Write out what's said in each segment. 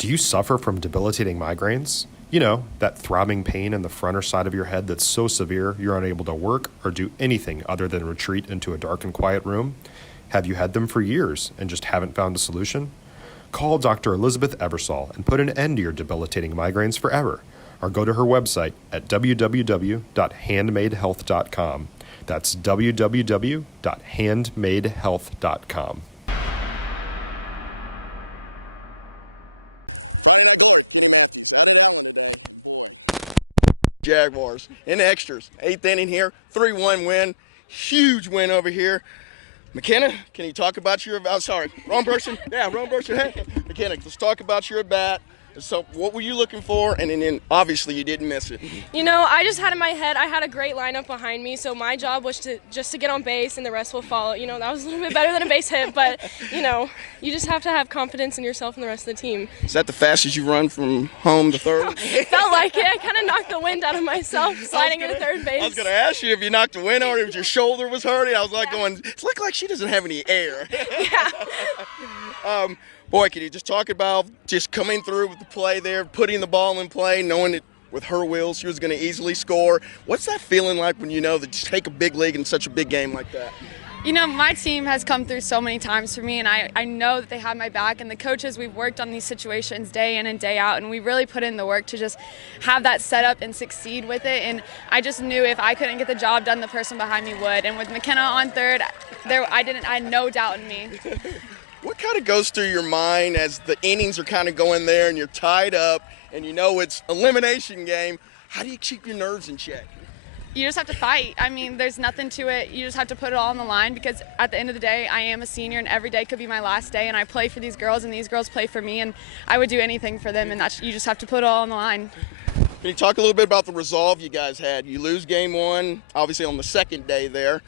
Do you suffer from debilitating migraines? You know, that throbbing pain in the front or side of your head that's so severe you're unable to work or do anything other than retreat into a dark and quiet room? Have you had them for years and just haven't found a solution? Call Dr. Elizabeth Eversole and put an end to your debilitating migraines forever, or go to her website at www.handmadehealth.com. That's www.handmadehealth.com. Jaguars in the extras. 8th inning here, 3-1 win. Huge win over here. McKenna, can you talk about your, wrong person. Yeah, wrong person. Hey, McKenna, let's talk about your at-bat. So what were you looking for? And then obviously you didn't miss it. You know, I just had in my head, I had a great lineup behind me, so my job was to get on base and the rest will follow. You know, that was a little bit better than a base hit, but, you know, you just have to have confidence in yourself and the rest of the team. Is that the fastest you run from home to third? It felt like it. I kind of knocked the wind out of myself sliding into third base. I was going to ask you if you knocked the wind out or if your shoulder was hurting. I was like going, it looked like she doesn't have any air. Yeah. Boy, can you just talk about just coming through with the play there, putting the ball in play, knowing that with her will she was going to easily score. What's that feeling like when you know that you take a big league in such a big game like that? You know, my team has come through so many times for me, and I know that they have my back. And the coaches, we've worked on these situations day in and day out, and we really put in the work to just have that set up and succeed with it. And I just knew if I couldn't get the job done, the person behind me would. And with McKenna on third, I had no doubt in me. What kind of goes through your mind as the innings are kind of going there and you're tied up and you know it's elimination game? How do you keep your nerves in check? You just have to fight. I mean, there's nothing to it. You just have to put it all on the line because at the end of the day, I am a senior and every day could be my last day, and I play for these girls and these girls play for me, and I would do anything for them, and you just have to put it all on the line. Can you talk a little bit about the resolve you guys had? You lose game one, obviously on the second day there.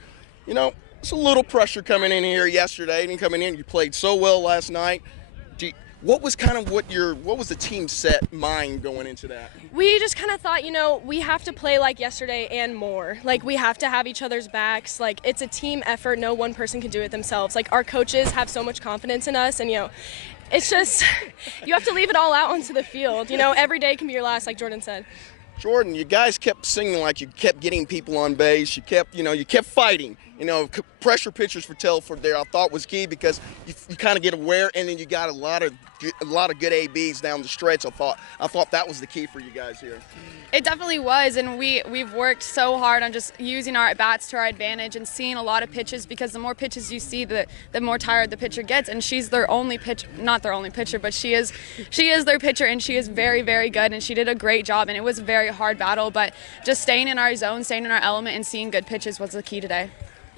You know, it's a little pressure coming in here yesterday and coming in. You played so well last night. What was the team set mind going into that? We just kind of thought, you know, we have to play like yesterday and more. Like, we have to have each other's backs. Like, it's a team effort. No one person can do it themselves. Like, our coaches have so much confidence in us, and, you know, it's just, you have to leave it all out onto the field. You know, every day can be your last, like Jordyn said. Jordyn, you guys kept singing like you kept getting people on base. You kept fighting. You know, pressure pitchers for Telford there I thought was key because you kind of get aware, and then you got a lot of good ABs down the stretch. I thought that was the key for you guys here. It definitely was, and we've worked so hard on just using our at-bats to our advantage and seeing a lot of pitches, because the more pitches you see, the more tired the pitcher gets. And she's their only pitcher, not their only pitcher, but she is their pitcher, and she is very, very good, and she did a great job. And it was a very hard battle, but just staying in our zone, staying in our element, and seeing good pitches was the key today.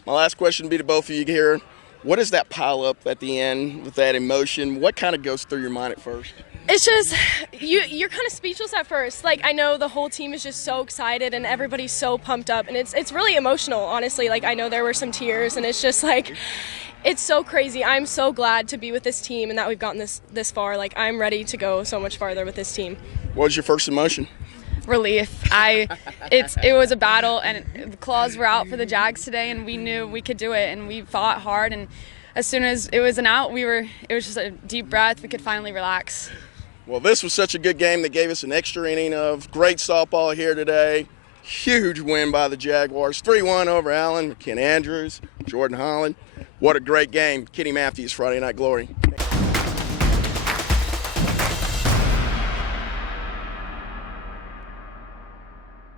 My last question would be to both of you here. What is that pile up at the end with that emotion? What kind of goes through your mind at first? It's just, you're kind of speechless at first. Like, I know the whole team is just so excited and everybody's so pumped up, and it's really emotional, honestly. Like, I know there were some tears, and it's just like, it's so crazy. I'm so glad to be with this team and that we've gotten this far. Like, I'm ready to go so much farther with this team. What was your first emotion? Relief. It was a battle, and the claws were out for the Jags today, and we knew we could do it, and we fought hard, and as soon as it was an out, it was just a deep breath. We could finally relax. Well, this was such a good game that gave us an extra inning of great softball here today. Huge win by the Jaguars, 3-1 over Allen, McKenna Andrews, Jordyn Holland. What a great game. Kenny Matthews, Friday Night Glory.